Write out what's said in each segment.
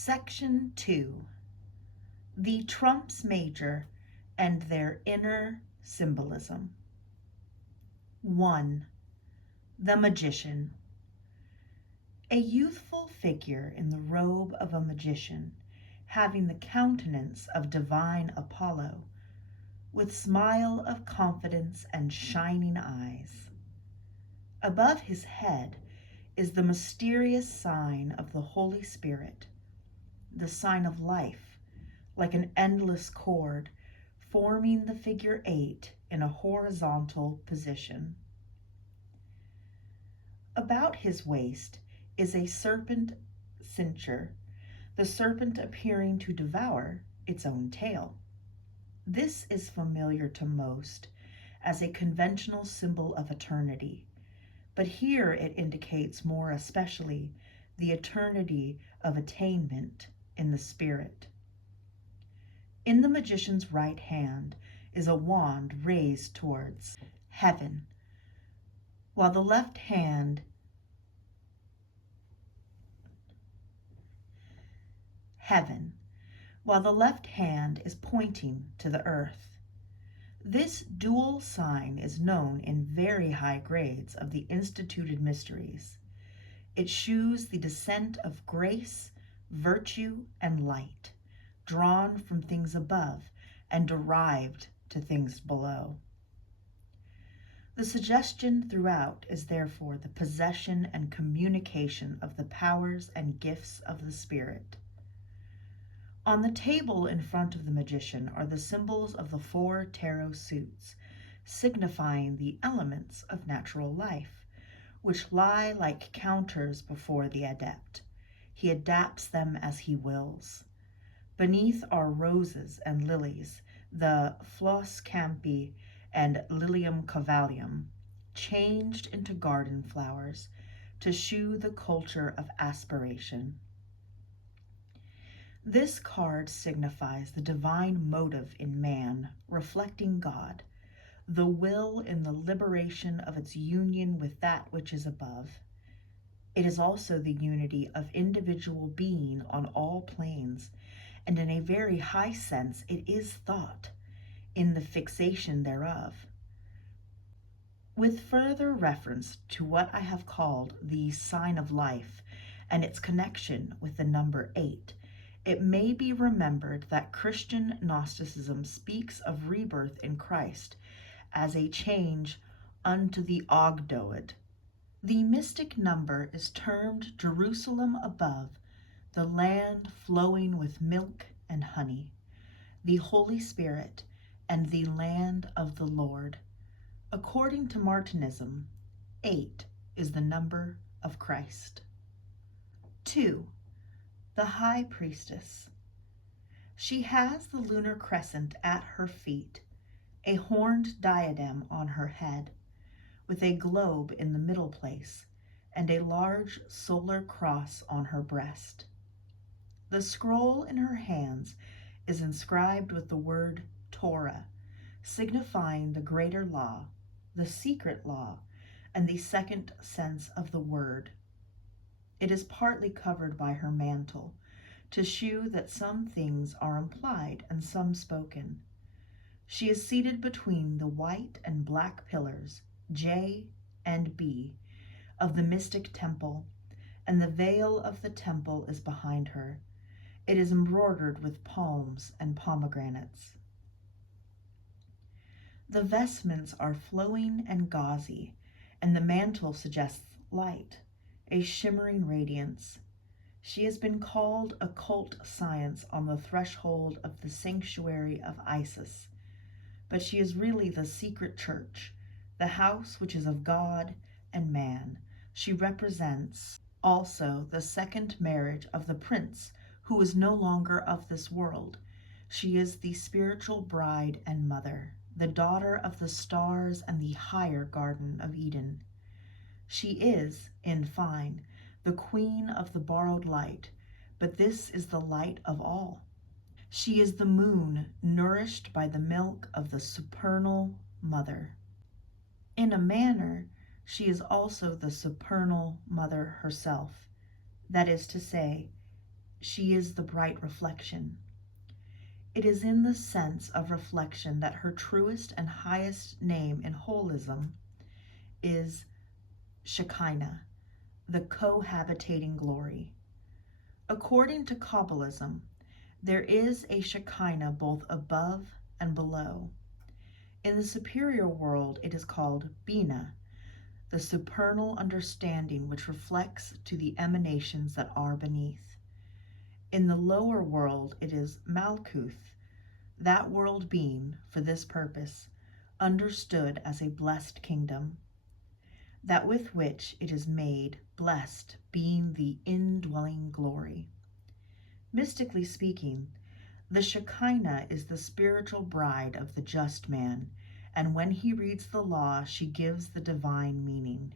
Section 2. The Trumps Major and Their Inner Symbolism. 1. The Magician. A youthful figure in the robe of a magician, having the countenance of divine Apollo, with smile of confidence and shining eyes. Above his head is the mysterious sign of the Holy Spirit, the sign of life, like an endless cord, forming the figure 8 in a horizontal position. About his waist is a serpent cincture, the serpent appearing to devour its own tail. This is familiar to most as a conventional symbol of eternity, but here it indicates more especially the eternity of attainment in the spirit. In the magician's right hand is a wand raised towards heaven, while the left hand is pointing to the earth. This dual sign is known in very high grades of the instituted mysteries. It shews the descent of grace, virtue, and light, drawn from things above and derived to things below. The suggestion throughout is therefore the possession and communication of the powers and gifts of the Spirit. On the table in front of the magician are the symbols of the 4 tarot suits, signifying the elements of natural life, which lie like counters before the adept. He adapts them as he wills. Beneath are roses and lilies, the Flos Campi and Lilium Cavalium, changed into garden flowers to shew the culture of aspiration. This card signifies the divine motive in man, reflecting God, the will in the liberation of its union with that which is above. It is also the unity of individual being on all planes, and in a very high sense it is thought, in the fixation thereof. With further reference to what I have called the sign of life and its connection with the number 8, it may be remembered that Christian Gnosticism speaks of rebirth in Christ as a change unto the Ogdoad. The mystic number is termed Jerusalem above, the land flowing with milk and honey, the Holy Spirit, and the land of the Lord. According to Martinism, 8 is the number of Christ. 2. The High Priestess. She has the lunar crescent at her feet, a horned diadem on her head, with a globe in the middle place, and a large solar cross on her breast. The scroll in her hands is inscribed with the word Torah, signifying the greater law, the secret law, and the second sense of the word. It is partly covered by her mantle, to shew that some things are implied and some spoken. She is seated between the white and black pillars, J and B, of the mystic temple, and the veil of the temple is behind her. It is embroidered with palms and pomegranates. The vestments are flowing and gauzy, and the mantle suggests light, a shimmering radiance. She has been called occult science on the threshold of the sanctuary of Isis, but she is really the secret church, the house which is of God and man. She represents also the second marriage of the prince, who is no longer of this world. She is the spiritual bride and mother, the daughter of the stars and the higher Garden of Eden. She is, in fine, the queen of the borrowed light, but this is the light of all. She is the moon nourished by the milk of the supernal mother. In a manner, she is also the supernal mother herself, that is to say, She is the bright reflection. It is in the sense of reflection that her truest and highest name in holism is Shekinah, the cohabitating glory. According to Kabbalism, there is a Shekinah both above and below. In the superior world, it is called Bina, the supernal understanding which reflects to the emanations that are beneath. In the lower world, it is Malkuth, that world being, for this purpose, understood as a blessed kingdom, that with which it is made blessed, being the indwelling glory. Mystically speaking, the Shekinah is the spiritual bride of the just man, and when he reads the law, she gives the divine meaning.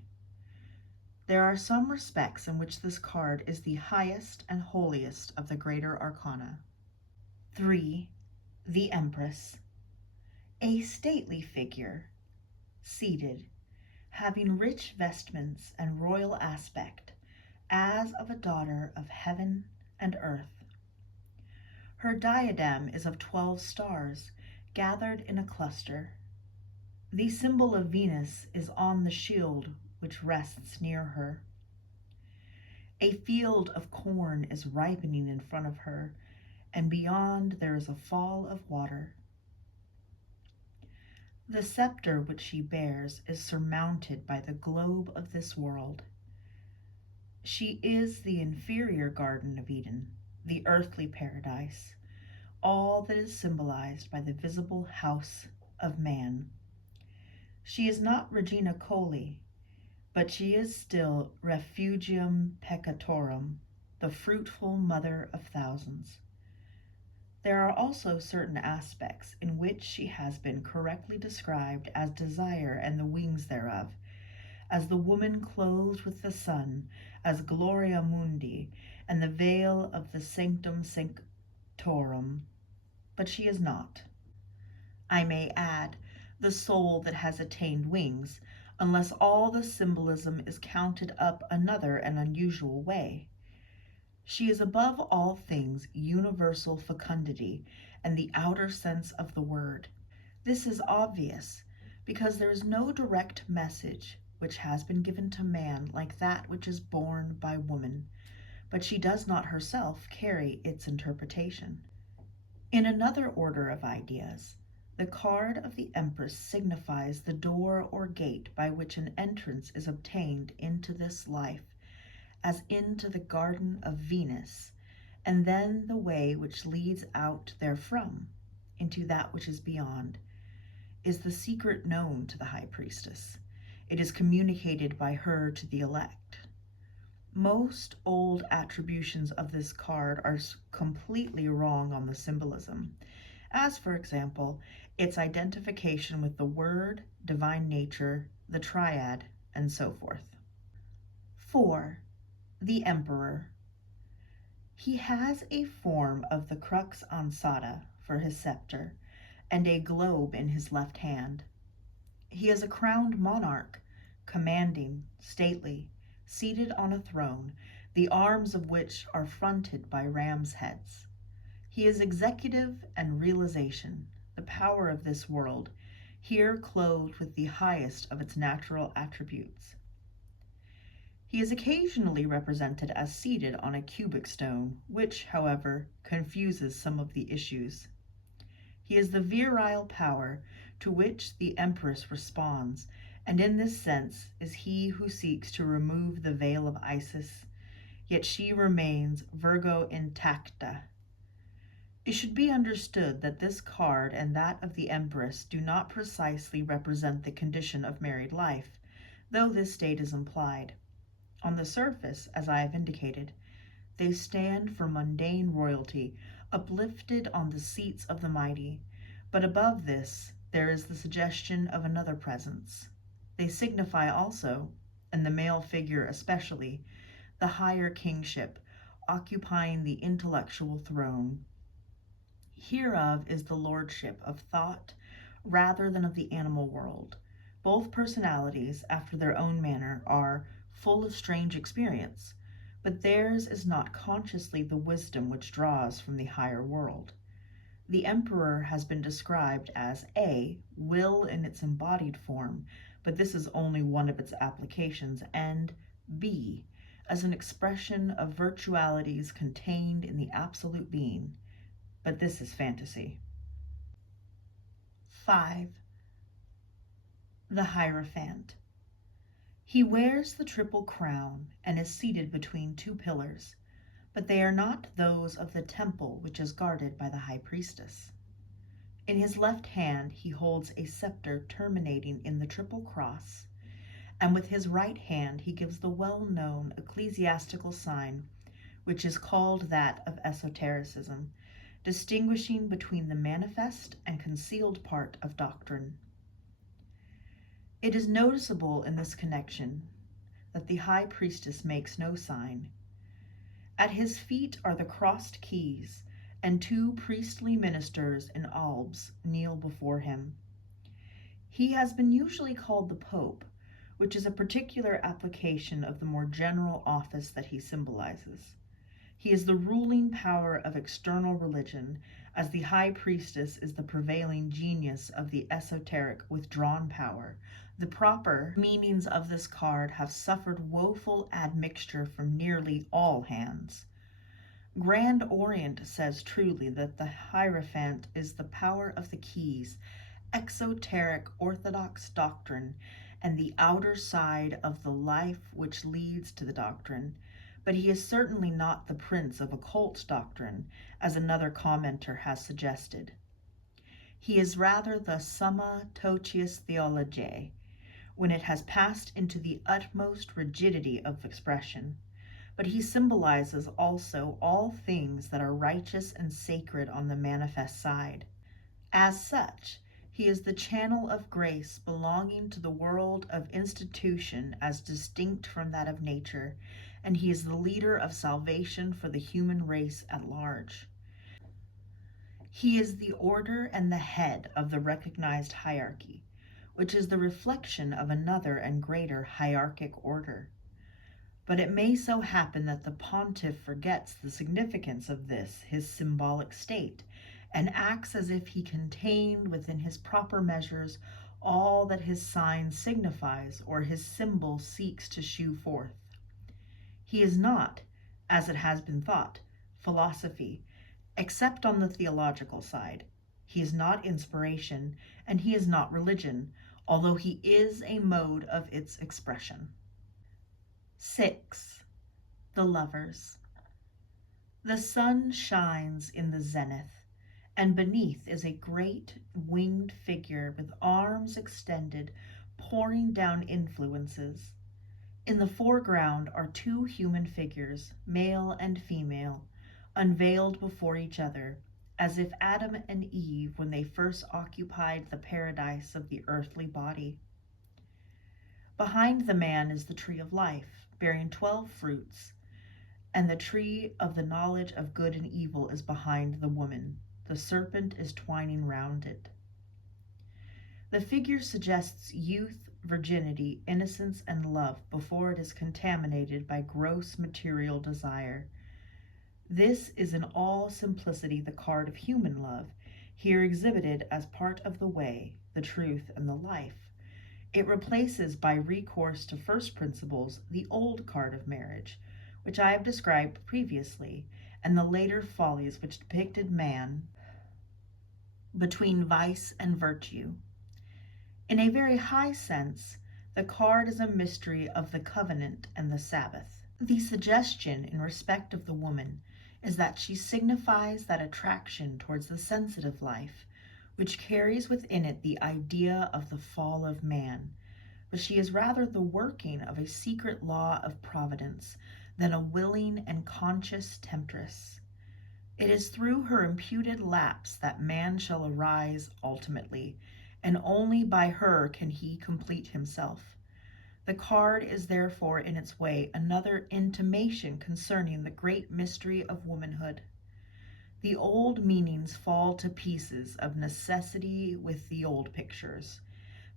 There are some respects in which this card is the highest and holiest of the greater arcana. 3. The Empress. A stately figure, seated, having rich vestments and royal aspect, as of a daughter of heaven and earth. Her diadem is of 12 stars, gathered in a cluster. The symbol of Venus is on the shield which rests near her. A field of corn is ripening in front of her, and beyond there is a fall of water. The scepter which she bears is surmounted by the globe of this world. She is the inferior Garden of Eden, the earthly paradise, all that is symbolized by the visible house of man. She is not Regina Coeli, but she is still Refugium Peccatorum, the fruitful mother of thousands. There are also certain aspects in which she has been correctly described as desire and the wings thereof, as the woman clothed with the sun, as Gloria Mundi, and the veil of the Sanctum Sanctorum, but she is not. I may add, the soul that has attained wings, unless all the symbolism is counted up another and unusual way. She is above all things universal fecundity and the outer sense of the word. This is obvious, because there is no direct message which has been given to man like that which is borne by woman, but she does not herself carry its interpretation. In another order of ideas, the card of the Empress signifies the door or gate by which an entrance is obtained into this life, as into the garden of Venus, and then the way which leads out therefrom into that which is beyond, is the secret known to the High Priestess. It is communicated by her to the elect. Most old attributions of this card are completely wrong on the symbolism, as, for example, its identification with the Word, divine nature, the Triad, and so forth. 4. The Emperor. He has a form of the crux ansata for his scepter, and a globe in his left hand. He is a crowned monarch, commanding, stately, seated on a throne, the arms of which are fronted by ram's heads. He is executive and realization, the power of this world, here clothed with the highest of its natural attributes. He is occasionally represented as seated on a cubic stone, which, however, confuses some of the issues. He is the virile power to which the Empress responds, and in this sense is he who seeks to remove the veil of Isis, yet she remains Virgo intacta. It should be understood that this card and that of the Empress do not precisely represent the condition of married life, though this state is implied. On the surface, as I have indicated, they stand for mundane royalty, uplifted on the seats of the mighty, but above this there is the suggestion of another presence. They signify also, and the male figure especially, the higher kingship, occupying the intellectual throne. Hereof is the lordship of thought rather than of the animal world. Both personalities, after their own manner, are full of strange experience, but theirs is not consciously the wisdom which draws from the higher world. The emperor has been described as A, will in its embodied form, but this is only one of its applications, and B, as an expression of virtualities contained in the absolute being, but this is fantasy. 5. The Hierophant. He wears the triple crown and is seated between two pillars, but they are not those of the temple which is guarded by the High Priestess. In his left hand he holds a scepter terminating in the triple cross, and with his right hand he gives the well-known ecclesiastical sign, which is called that of esotericism, distinguishing between the manifest and concealed part of doctrine. It is noticeable in this connection that the High Priestess makes no sign. At his feet are the crossed keys, and two priestly ministers in albs kneel before him. He has been usually called the Pope, which is a particular application of the more general office that he symbolizes. He is the ruling power of external religion, as the High Priestess is the prevailing genius of the esoteric withdrawn power. The proper meanings of this card have suffered woeful admixture from nearly all hands. Grand Orient says truly that the Hierophant is the power of the keys, exoteric orthodox doctrine, and the outer side of the life which leads to the doctrine, but he is certainly not the prince of occult doctrine, as another commenter has suggested. He is rather the summa totius theologiae, when it has passed into the utmost rigidity of expression, but he symbolizes also all things that are righteous and sacred on the manifest side. As such, he is the channel of grace belonging to the world of institution as distinct from that of nature, and he is the leader of salvation for the human race at large. He is the order and the head of the recognized hierarchy, which is the reflection of another and greater hierarchic order. But it may so happen that the pontiff forgets the significance of this, his symbolic state, and acts as if he contained within his proper measures all that his sign signifies or his symbol seeks to shew forth. He is not, as it has been thought, philosophy, except on the theological side. He is not inspiration, and he is not religion, although he is a mode of its expression. 6. The Lovers. The sun shines in the zenith, and beneath is a great winged figure with arms extended, pouring down influences. In the foreground are two human figures, male and female, unveiled before each other, as if Adam and Eve when they first occupied the paradise of the earthly body. Behind the man is the tree of life, bearing 12 fruits, and the tree of the knowledge of good and evil is behind the woman. The serpent is twining round it. The figure suggests youth, virginity, innocence, and love before it is contaminated by gross material desire. This is in all simplicity the card of human love, here exhibited as part of the way, the truth, and the life. It replaces by recourse to first principles the old card of marriage, which I have described previously, and the later follies which depicted man between vice and virtue. In a very high sense, the card is a mystery of the covenant and the Sabbath. The suggestion in respect of the woman is that she signifies that attraction towards the sensitive life, which carries within it the idea of the fall of man, but she is rather the working of a secret law of providence than a willing and conscious temptress. It is through her imputed lapse that man shall arise ultimately, and only by her can he complete himself. The card is therefore in its way another intimation concerning the great mystery of womanhood. The old meanings fall to pieces of necessity with the old pictures,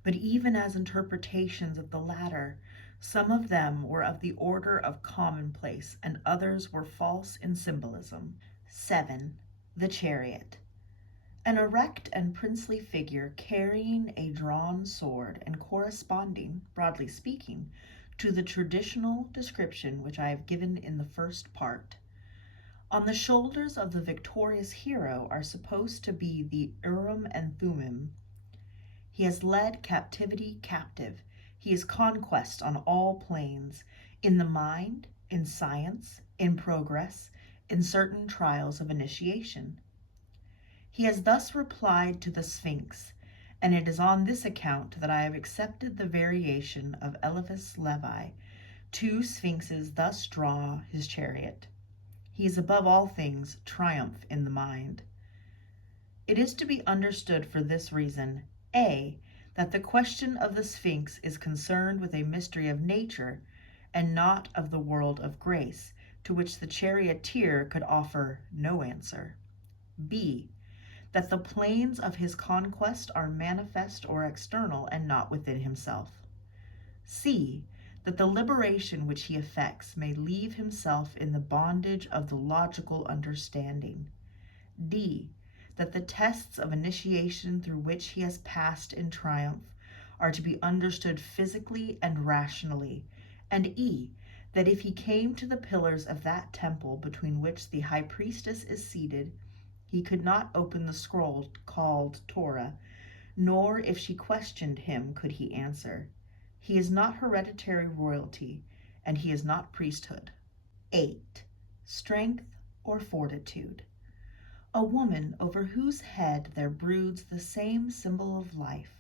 but even as interpretations of the latter, Some of them were of the order of commonplace, and others were false in symbolism. VII. The Chariot. An erect and princely figure carrying a drawn sword and corresponding, broadly speaking, to the traditional description which I have given in the first part. On the shoulders of the victorious hero are supposed to be the Urim and Thummim. He has led captivity captive. He is conquest on all planes, in the mind, in science, in progress, in certain trials of initiation. He has thus replied to the Sphinx, and it is on this account that I have accepted the variation of Eliphas Levi. Two sphinxes thus draw his chariot. He is above all things triumph in the mind. It is to be understood for this reason, A, that the question of the Sphinx is concerned with a mystery of nature and not of the world of grace, to which the charioteer could offer no answer. B, that the planes of his conquest are manifest or external and not within himself. C, that the liberation which he effects may leave himself in the bondage of the logical understanding. D, that the tests of initiation through which he has passed in triumph are to be understood physically and rationally. And E, that if he came to the pillars of that temple between which the High Priestess is seated, he could not open the scroll called Torah, nor if she questioned him could he answer. He is not hereditary royalty, and he is not priesthood. 8. Strength or fortitude. A woman over whose head there broods the same symbol of life,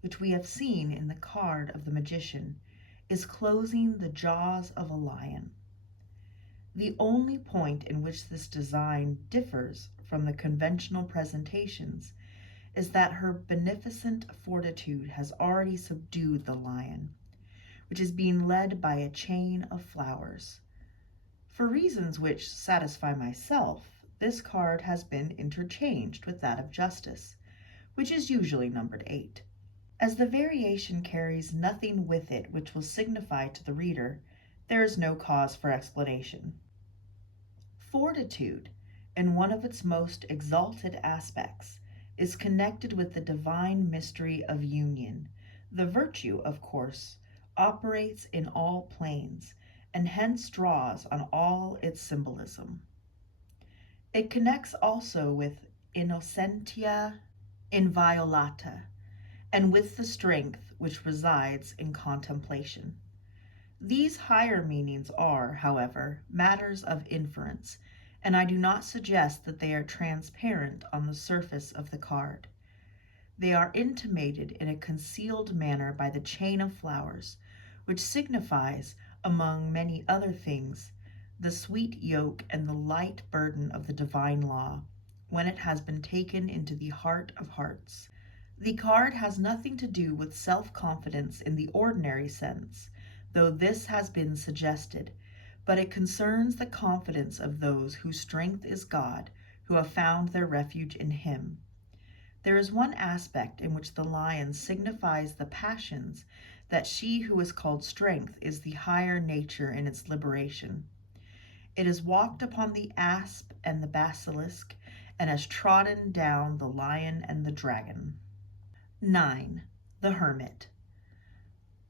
which we have seen in the card of the magician, is closing the jaws of a lion. The only point in which this design differs from the conventional presentations is that her beneficent fortitude has already subdued the lion, which is being led by a chain of flowers. For reasons which satisfy myself, this card has been interchanged with that of Justice, which is usually numbered 8. As the variation carries nothing with it which will signify to the reader, there is no cause for explanation. Fortitude, in one of its most exalted aspects, is connected with the divine mystery of union. The virtue, of course, operates in all planes, and hence draws on all its symbolism. It connects also with innocentia inviolata, and with the strength which resides in contemplation. These higher meanings are, however, matters of inference, and I do not suggest that they are transparent on the surface of the card. They are intimated in a concealed manner by the chain of flowers, which signifies, among many other things, the sweet yoke and the light burden of the divine law, when it has been taken into the heart of hearts. The card has nothing to do with self-confidence in the ordinary sense, though this has been suggested, but it concerns the confidence of those whose strength is God, who have found their refuge in him. There is one aspect in which the lion signifies the passions, that she who is called strength is the higher nature in its liberation. It has walked upon the asp and the basilisk, and has trodden down the lion and the dragon. 9. The Hermit.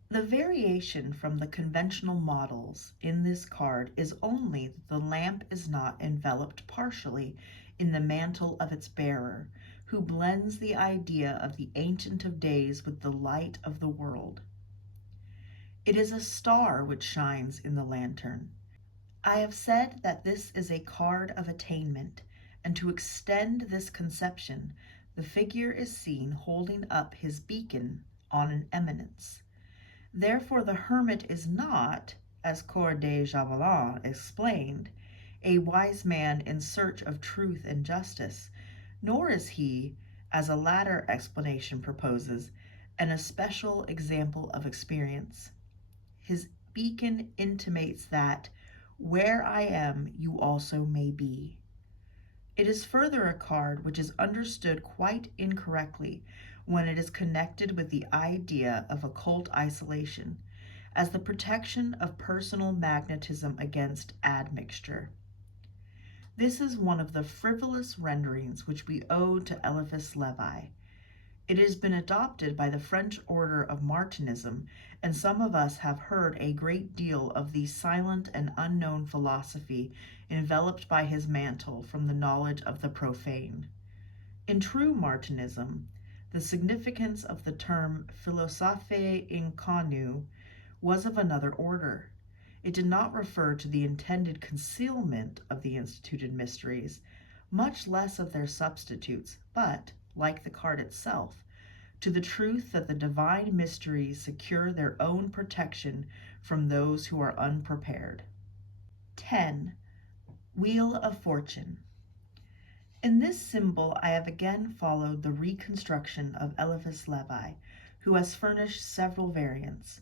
The variation from the conventional models in this card is only that the lamp is not enveloped partially in the mantle of its bearer, who blends the idea of the Ancient of Days with the light of the world. It is a star which shines in the lantern. I have said that this is a card of attainment, and to extend this conception, the figure is seen holding up his beacon on an eminence. Therefore the hermit is not, as Coeur de Javelin explained, a wise man in search of truth and justice, nor is he, as a latter explanation proposes, an especial example of experience. His beacon intimates that, where I am, you also may be. It is further a card which is understood quite incorrectly when it is connected with the idea of occult isolation, as the protection of personal magnetism against admixture. This is one of the frivolous renderings which we owe to Eliphas Levi. It has been adopted by the French order of Martinism, and some of us have heard a great deal of the silent and unknown philosophy enveloped by his mantle from the knowledge of the profane. In true Martinism, the significance of the term philosophe inconu was of another order. It did not refer to the intended concealment of the instituted mysteries, much less of their substitutes, but, like the card itself, to the truth that the divine mysteries secure their own protection from those who are unprepared. 10. Wheel of Fortune. In this symbol I have again followed the reconstruction of Eliphas Levi, who has furnished several variants.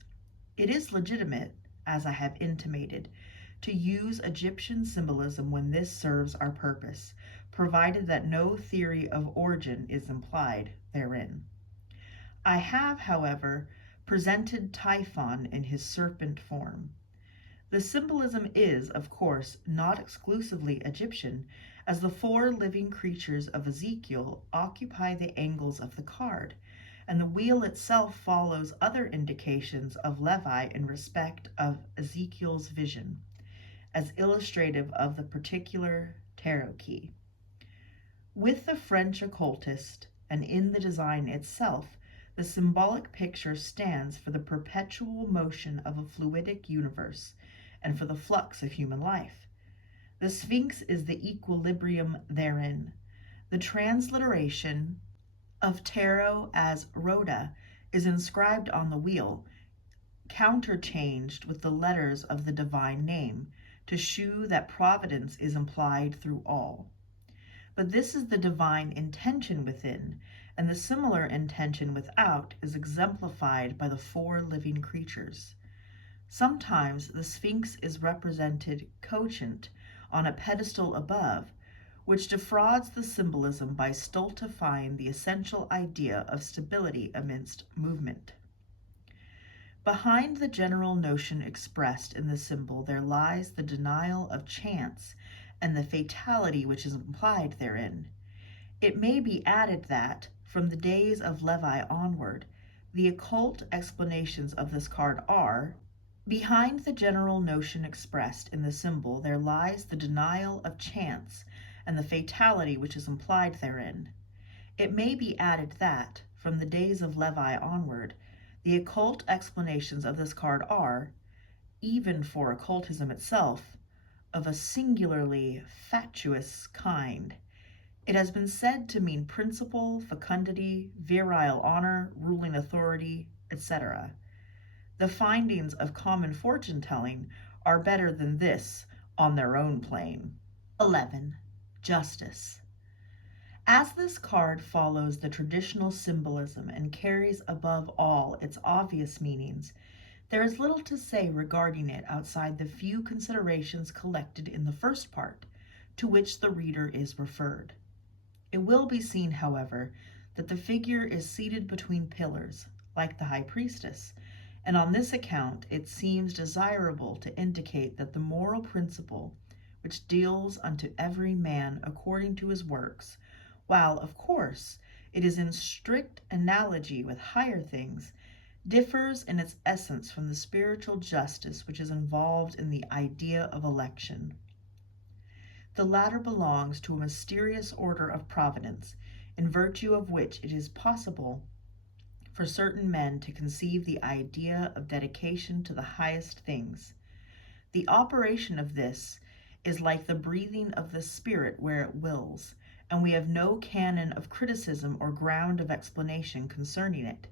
It is legitimate, as I have intimated, to use Egyptian symbolism when this serves our purpose, provided that no theory of origin is implied therein. I have, however, presented Typhon in his serpent form. The symbolism is, of course, not exclusively Egyptian, as the 4 living creatures of Ezekiel occupy the angles of the card, and the wheel itself follows other indications of Levi in respect of Ezekiel's vision, as illustrative of the particular tarot key. With the French occultist, and in the design itself, the symbolic picture stands for the perpetual motion of a fluidic universe, and for the flux of human life. The Sphinx is the equilibrium therein. The transliteration of tarot as rhoda is inscribed on the wheel, counterchanged with the letters of the divine name, to shew that providence is implied through all. But this is the divine intention within, and the similar intention without is exemplified by the 4 living creatures. Sometimes the Sphinx is represented couchant on a pedestal above, which defrauds the symbolism by stultifying the essential idea of stability amidst movement. Behind the general notion expressed in the symbol there lies the denial of chance and the fatality which is implied therein. It may be added that, from the days of Levi onward, the occult explanations of this card are: behind the general notion expressed in the symbol there lies the denial of chance and the fatality which is implied therein. It may be added that, from the days of Levi onward, the occult explanations of this card are, even for occultism itself, of a singularly fatuous kind. It has been said to mean principle, fecundity, virile honor, ruling authority, etc. The findings of common fortune-telling are better than this on their own plane. 11. Justice. As this card follows the traditional symbolism and carries above all its obvious meanings, there is little to say regarding it outside the few considerations collected in the first part, to which the reader is referred. It will be seen, however, that the figure is seated between pillars, like the High Priestess, and on this account it seems desirable to indicate that the moral principle, which deals unto every man according to his works, while, of course, it is in strict analogy with higher things, differs in its essence from the spiritual justice which is involved in the idea of election. The latter belongs to a mysterious order of providence, in virtue of which it is possible for certain men to conceive the idea of dedication to the highest things. The operation of this is like the breathing of the Spirit where it wills, and we have no canon of criticism or ground of explanation concerning it.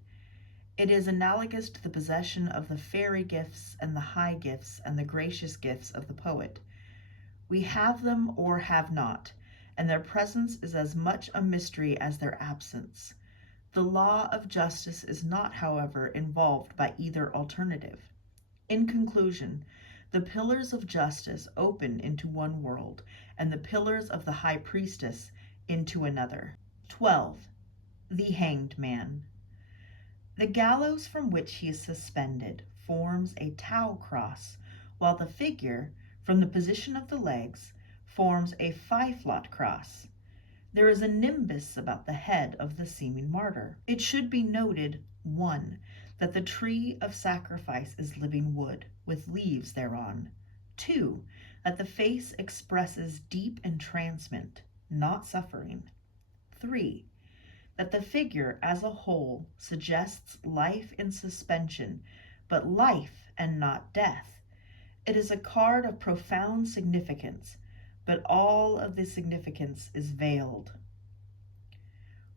It is analogous to the possession of the fairy gifts and the high gifts and the gracious gifts of the poet. We have them or have not, and their presence is as much a mystery as their absence. The law of justice is not, however, involved by either alternative. In conclusion, the pillars of justice open into one world, and the pillars of the High Priestess into another. 12. The Hanged Man. The gallows from which he is suspended forms a Tau cross, while the figure, from the position of the legs, forms a Phi-Flot cross. There is a nimbus about the head of the seeming martyr. It should be noted, 1. That the tree of sacrifice is living wood, with leaves thereon. 2. That the face expresses deep entrancement, not suffering. 3. That the figure as a whole suggests life in suspension, but life and not death. It is a card of profound significance, but all of the significance is veiled.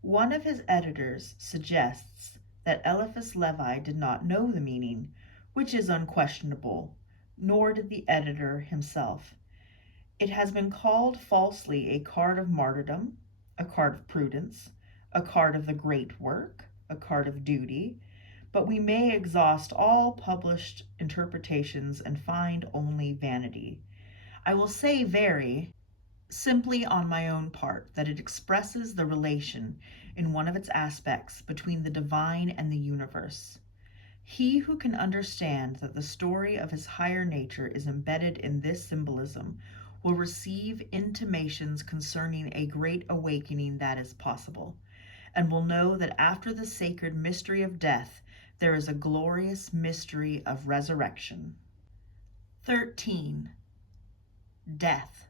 One of his editors suggests that Eliphas Levi did not know the meaning, which is unquestionable, nor did the editor himself. It has been called falsely a card of martyrdom, a card of prudence, a card of the great work, a card of duty, but we may exhaust all published interpretations and find only vanity. I will say very simply on my own part that it expresses the relation in one of its aspects between the divine and the universe. He who can understand that the story of his higher nature is embedded in this symbolism will receive intimations concerning a great awakening that is possible, and will know that after the sacred mystery of death, there is a glorious mystery of resurrection. 13. Death.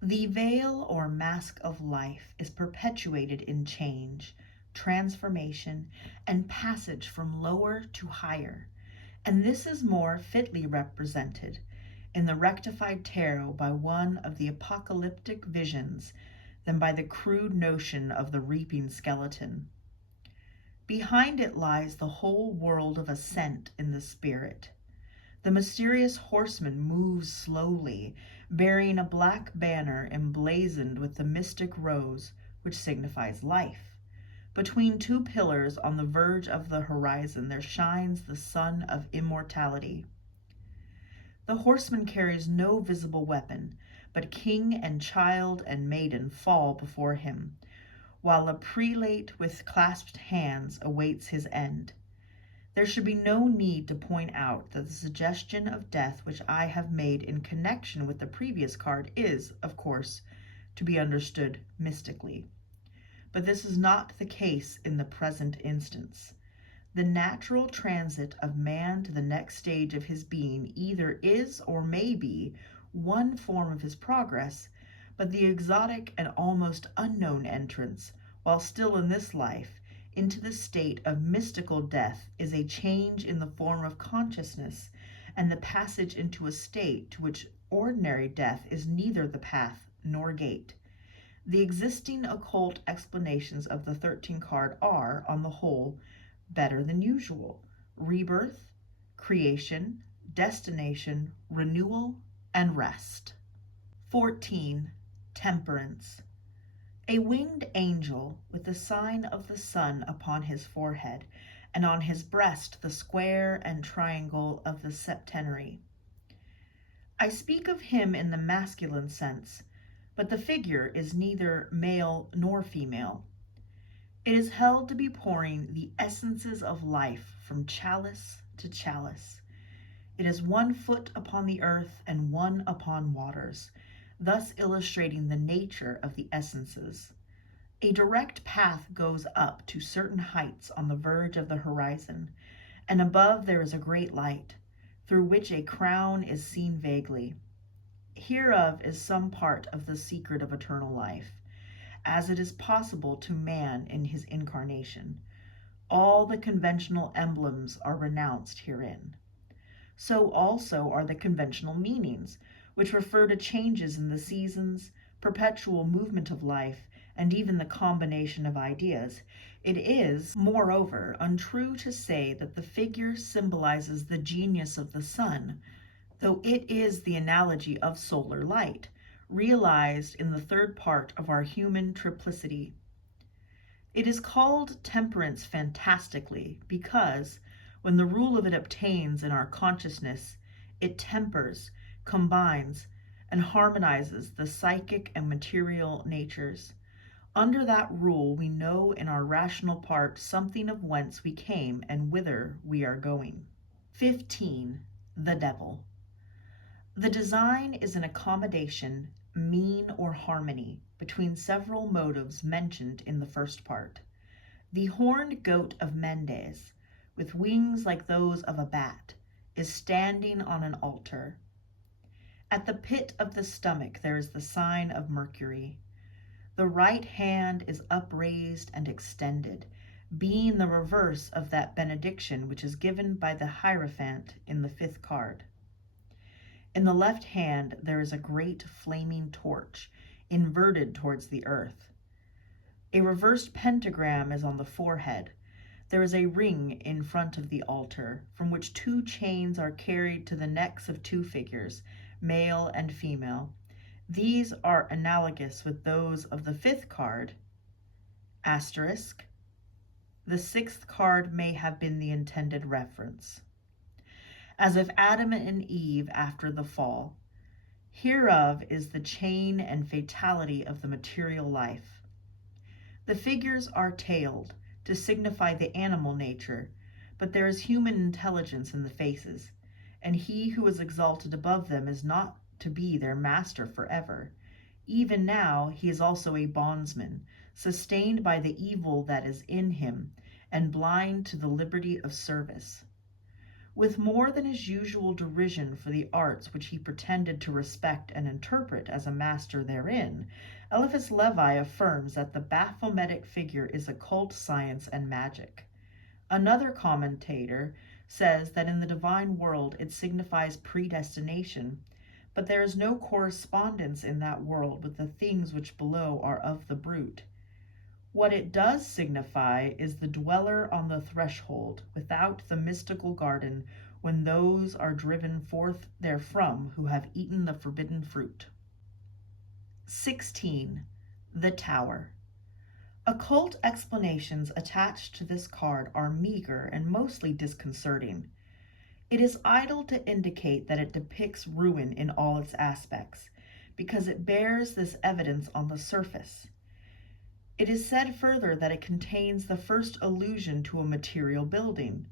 The veil or mask of life is perpetuated in change, transformation, and passage from lower to higher, and this is more fitly represented in the rectified tarot by one of the apocalyptic visions than by the crude notion of the reaping skeleton. Behind it lies the whole world of ascent in the spirit. The mysterious horseman moves slowly, bearing a black banner emblazoned with the mystic rose, which signifies life. Between two pillars on the verge of the horizon there shines the sun of immortality. The horseman carries no visible weapon, but king and child and maiden fall before him, while a prelate with clasped hands awaits his end. There should be no need to point out that the suggestion of death which I have made in connection with the previous card is, of course, to be understood mystically. But this is not the case in the present instance. The natural transit of man to the next stage of his being either is or may be one form of his progress, but the exotic and almost unknown entrance, while still in this life, into the state of mystical death is a change in the form of consciousness and the passage into a state to which ordinary death is neither the path nor gate. The existing occult explanations of the 13 card are, on the whole, better than usual: rebirth, creation, destination, renewal, and rest. 14. Temperance. A winged angel with the sign of the sun upon his forehead, and on his breast the square and triangle of the septenary. I speak of him in the masculine sense, but the figure is neither male nor female. It is held to be pouring the essences of life from chalice to chalice. It is 1 foot upon the earth and 1 upon waters, thus illustrating the nature of the essences. A direct path goes up to certain heights on the verge of the horizon, and above there is a great light, through which a crown is seen vaguely. Hereof is some part of the secret of eternal life, as it is possible to man in his incarnation. All the conventional emblems are renounced herein. So also are the conventional meanings, which refer to changes in the seasons, perpetual movement of life, and even the combination of ideas. It is, moreover, untrue to say that the figure symbolizes the genius of the sun, though it is the analogy of solar light, realized in the third part of our human triplicity. It is called temperance fantastically because, when the rule of it obtains in our consciousness, it tempers, combines, and harmonizes the psychic and material natures. Under that rule we know in our rational part something of whence we came and whither we are going. 15. The Devil. The design is an accommodation, mean or harmony, between several motives mentioned in the first part. The horned goat of Mendes, with wings like those of a bat, is standing on an altar. At the pit of the stomach there is the sign of Mercury. The right hand is upraised and extended, being the reverse of that benediction which is given by the Hierophant in the 5th card. In the left hand there is a great flaming torch, inverted towards the earth. A reversed pentagram is on the forehead. There is a ring in front of the altar, from which 2 chains are carried to the necks of 2 figures, male and female. These are analogous with those of the 5th card. Asterisk. The 6th card may have been the intended reference. As if Adam and Eve after the fall. Hereof is the chain and fatality of the material life. The figures are tailed, to signify the animal nature, but there is human intelligence in the faces, and he who is exalted above them is not to be their master forever. Even now he is also a bondsman, sustained by the evil that is in him, and blind to the liberty of service. With more than his usual derision for the arts which he pretended to respect and interpret as a master therein, Eliphas Levi affirms that the Baphometic figure is occult science and magic. Another commentator says that in the divine world it signifies predestination, but there is no correspondence in that world with the things which below are of the brute. What it does signify is the dweller on the threshold, without the mystical garden, when those are driven forth therefrom who have eaten the forbidden fruit. 16. The Tower. Occult explanations attached to this card are meager and mostly disconcerting. It is idle to indicate that it depicts ruin in all its aspects, because it bears this evidence on the surface. It is said further that it contains the first allusion to a material building,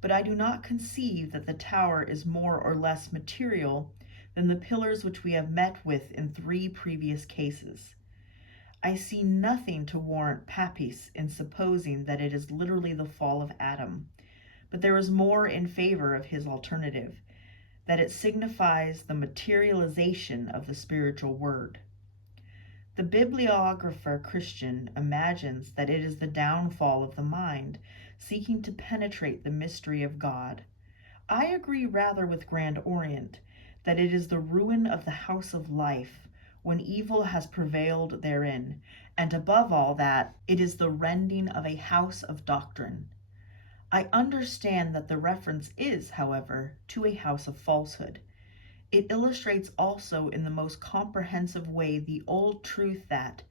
but I do not conceive that the tower is more or less material than the pillars which we have met with in 3 previous cases. I see nothing to warrant Papis in supposing that it is literally the fall of Adam, but there is more in favor of his alternative, that it signifies the materialization of the spiritual word. The bibliographer Christian imagines that it is the downfall of the mind, seeking to penetrate the mystery of God. I agree rather with Grand Orient, that it is the ruin of the house of life, when evil has prevailed therein, and above all that, it is the rending of a house of doctrine. I understand that the reference is, however, to a house of falsehood. It illustrates also in the most comprehensive way the old truth that,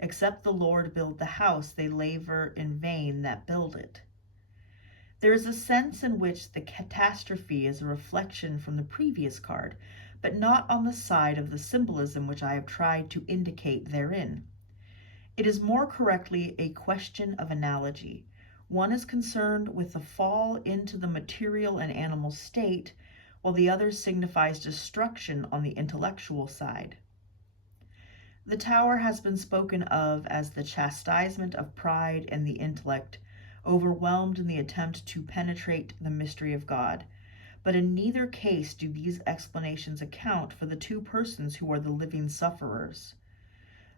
except the Lord build the house, they labor in vain that build it. There is a sense in which the catastrophe is a reflection from the previous card, but not on the side of the symbolism which I have tried to indicate therein. It is more correctly a question of analogy. One is concerned with the fall into the material and animal state, while the other signifies destruction on the intellectual side. The tower has been spoken of as the chastisement of pride and the intellect, overwhelmed in the attempt to penetrate the mystery of God. But in neither case do these explanations account for the 2 persons who are the living sufferers.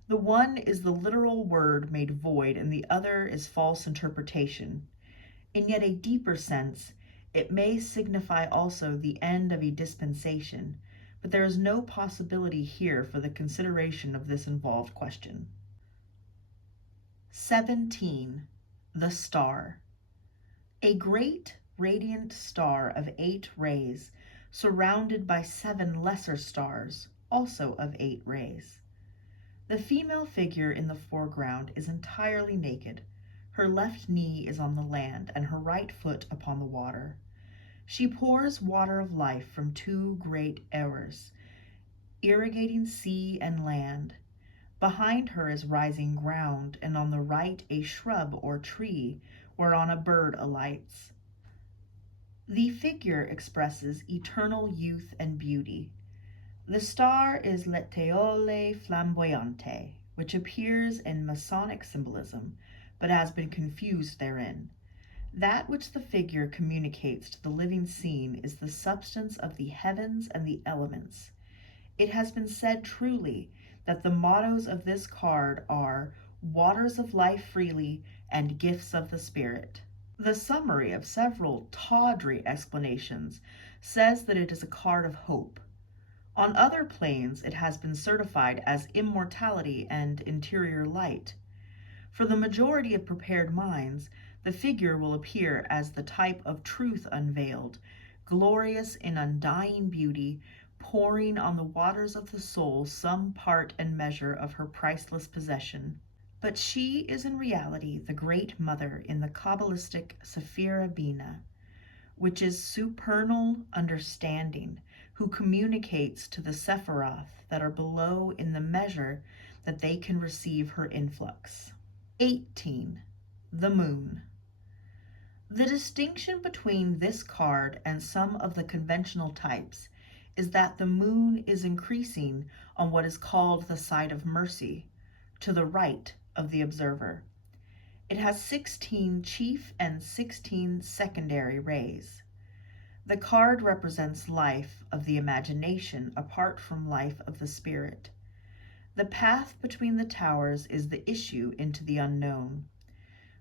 The one is the literal word made void, and the other is false interpretation. In yet a deeper sense, it may signify also the end of a dispensation, but there is no possibility here for the consideration of this involved question. 17. The Star. A great radiant star of 8 rays, surrounded by 7 lesser stars, also of 8 rays. The female figure in the foreground is entirely naked. Her left knee is on the land, and her right foot upon the water. She pours water of life from 2 great eres, irrigating sea and land. Behind her is rising ground, and on the right a shrub or tree, whereon a bird alights. The figure expresses eternal youth and beauty. The star is l'Étoile flamboyante, which appears in Masonic symbolism, but has been confused therein. That which the figure communicates to the living scene is the substance of the heavens and the elements. It has been said truly that the mottos of this card are waters of life freely and gifts of the spirit. The summary of several tawdry explanations says that it is a card of hope. On other planes, it has been certified as immortality and interior light. For the majority of prepared minds, the figure will appear as the type of truth unveiled, glorious in undying beauty, pouring on the waters of the soul some part and measure of her priceless possession. But she is in reality the Great Mother in the Kabbalistic Sephira Bina, which is supernal understanding, who communicates to the Sephiroth that are below in the measure that they can receive her influx. 18. The Moon. The distinction between this card and some of the conventional types is that the moon is increasing on what is called the side of mercy, to the right of the observer. It has 16 chief and 16 secondary rays. The card represents life of the imagination apart from life of the spirit. The path between the towers is the issue into the unknown.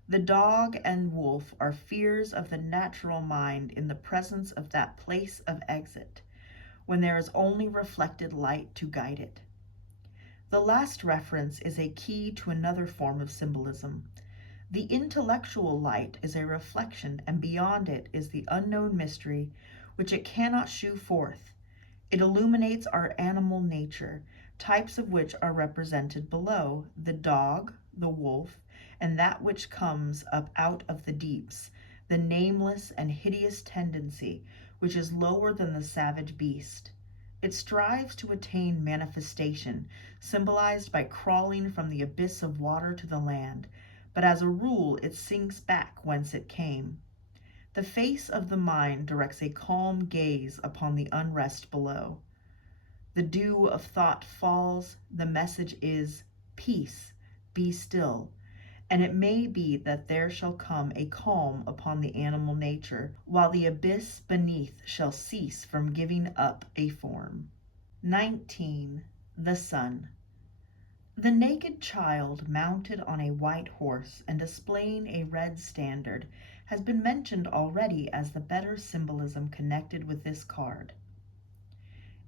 The dog and wolf are fears of the natural mind in the presence of that place of exit, when there is only reflected light to guide it. The last reference is a key to another form of symbolism. The intellectual light is a reflection, and beyond it is the unknown mystery which it cannot shew forth. It illuminates our animal nature, types of which are represented below: the dog, the wolf, and that which comes up out of the deeps, the nameless and hideous tendency which is lower than the savage beast. It strives to attain manifestation, symbolized by crawling from the abyss of water to the land, but as a rule it sinks back whence it came. The face of the mind directs a calm gaze upon the unrest below. The dew of thought falls, the message is, peace, be still, and it may be that there shall come a calm upon the animal nature, while the abyss beneath shall cease from giving up a form. 19. The Sun. The naked child mounted on a white horse and displaying a red standard has been mentioned already as the better symbolism connected with this card.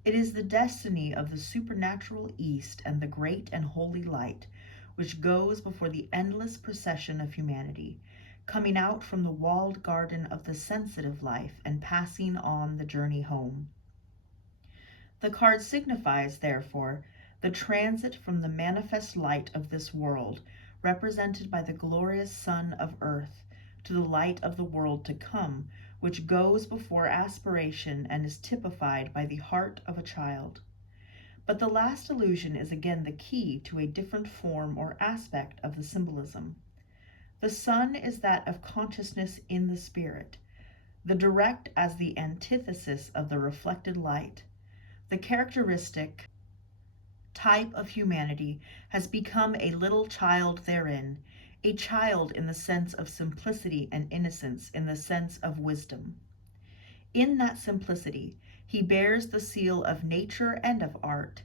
It is the destiny of the supernatural East and the great and holy light, which goes before the endless procession of humanity, coming out from the walled garden of the sensitive life and passing on the journey home. The card signifies, therefore, the transit from the manifest light of this world, represented by the glorious sun of earth, to the light of the world to come, which goes before aspiration and is typified by the heart of a child. But the last allusion is again the key to a different form or aspect of the symbolism. The sun is that of consciousness in the spirit, the direct as the antithesis of the reflected light. The characteristic type of humanity has become a little child therein, a child in the sense of simplicity and innocence in the sense of wisdom. In that simplicity, he bears the seal of nature and of art.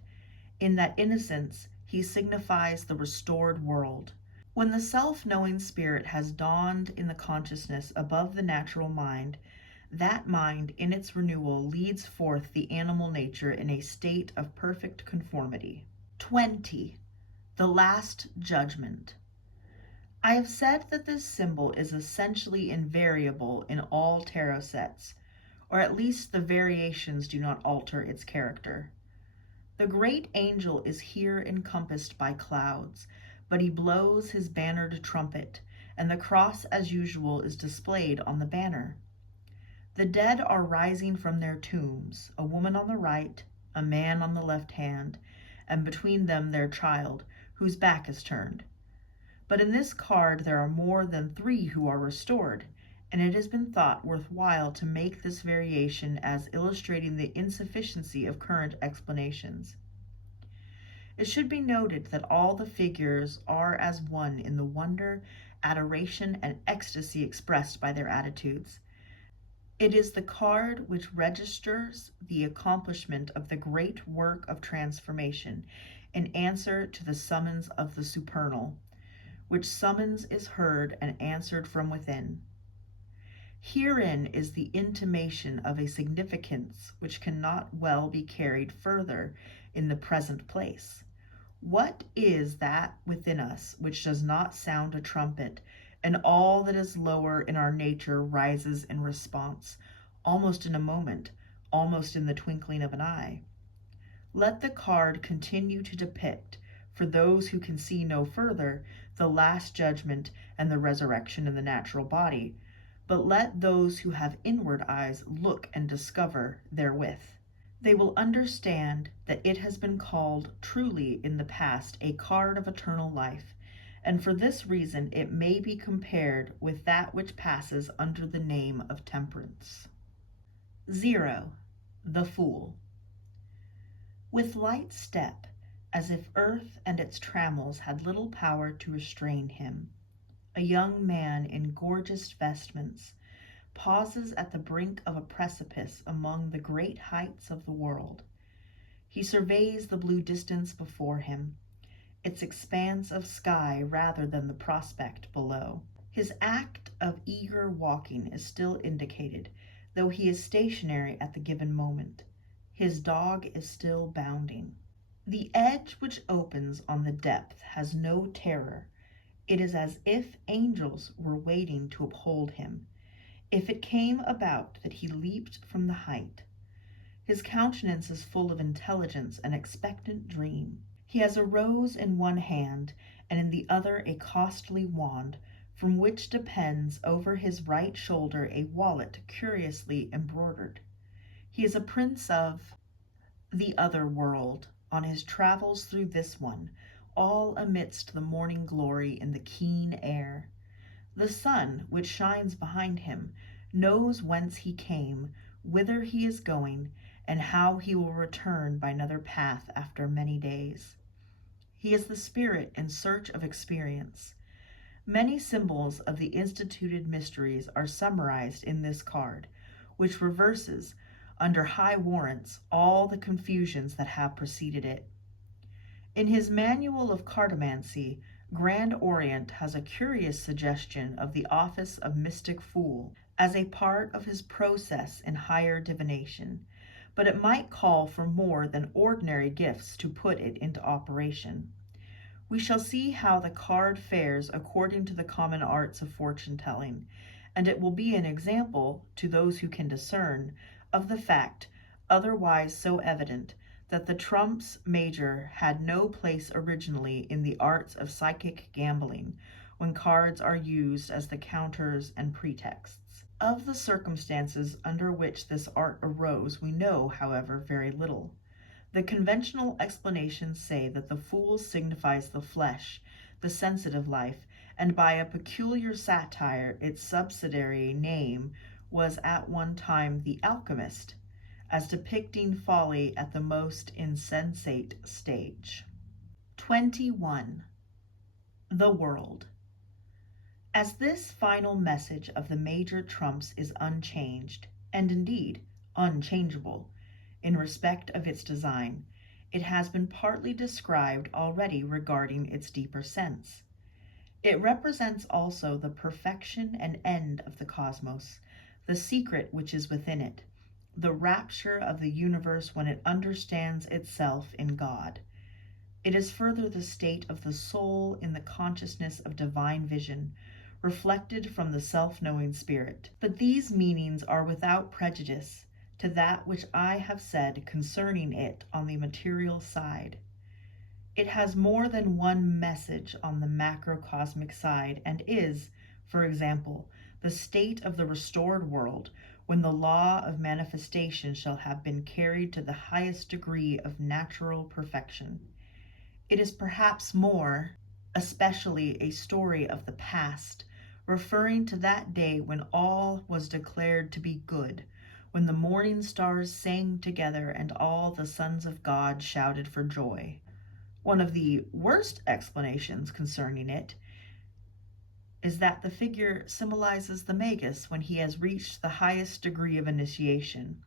In that innocence, he signifies the restored world. When the self-knowing spirit has dawned in the consciousness above the natural mind, that mind in its renewal leads forth the animal nature in a state of perfect conformity. 20. The Last Judgement. I have said that this symbol is essentially invariable in all tarot sets, or at least the variations do not alter its character. The great angel is here encompassed by clouds, but he blows his bannered trumpet, and the cross as usual is displayed on the banner. The dead are rising from their tombs, a woman on the right, a man on the left hand, and between them their child, whose back is turned. But in this card there are more than 3 who are restored, and it has been thought worthwhile to make this variation as illustrating the insufficiency of current explanations. It should be noted that all the figures are as one in the wonder, adoration, and ecstasy expressed by their attitudes. It is the card which registers the accomplishment of the great work of transformation in answer to the summons of the supernal, which summons is heard and answered from within. Herein is the intimation of a significance which cannot well be carried further in the present place. What is that within us which does not sound a trumpet, and all that is lower in our nature rises in response, almost in a moment, almost in the twinkling of an eye? Let the card continue to depict, for those who can see no further, the Last Judgement and the resurrection in the natural body, but let those who have inward eyes look and discover therewith. They will understand that it has been called truly in the past a card of eternal life, and for this reason it may be compared with that which passes under the name of Temperance. 0. The Fool. With light step, as if earth and its trammels had little power to restrain him, a young man in gorgeous vestments pauses at the brink of a precipice among the great heights of the world. He surveys the blue distance before him, its expanse of sky rather than the prospect below. His act of eager walking is still indicated, though he is stationary at the given moment. His dog is still bounding. The edge which opens on the depth has no terror. It is as if angels were waiting to uphold him, if it came about that he leaped from the height. His countenance is full of intelligence and expectant dream. He has a rose in one hand, and in the other a costly wand, from which depends over his right shoulder a wallet curiously embroidered. He is a prince of the other world, on his travels through this one, all amidst the morning glory in the keen air. The sun, which shines behind him, knows whence he came, whither he is going, and how he will return by another path after many days. He is the spirit in search of experience. Many symbols of the instituted mysteries are summarized in this card, which reverses, under high warrants, all the confusions that have preceded it. In his Manual of Cartomancy, Grand Orient has a curious suggestion of the office of mystic fool as a part of his process in higher divination, but it might call for more than ordinary gifts to put it into operation. We shall see how the card fares according to the common arts of fortune-telling, and it will be an example, to those who can discern, of the fact, otherwise so evident, that the trumps major had no place originally in the arts of psychic gambling, when cards are used as the counters and pretexts. Of the circumstances under which this art arose we know, however, very little. The conventional explanations say that the fool signifies the flesh, the sensitive life, and by a peculiar satire its subsidiary name was at one time the alchemist, as depicting folly at the most insensate stage. 21. The World. As this final message of the major trumps is unchanged, and indeed unchangeable, in respect of its design, it has been partly described already regarding its deeper sense. It represents also the perfection and end of the cosmos, the secret which is within it, the rapture of the universe when it understands itself in God. It is further the state of the soul in the consciousness of divine vision, reflected from the self-knowing spirit. But these meanings are without prejudice to that which I have said concerning it on the material side. It has more than one message on the macrocosmic side, and is, for example, the state of the restored world, when the law of manifestation shall have been carried to the highest degree of natural perfection. It is perhaps more especially a story of the past, referring to that day when all was declared to be good, when the morning stars sang together and all the sons of God shouted for joy. One of the worst explanations concerning it is that the figure symbolizes the magus when he has reached the highest degree of initiation.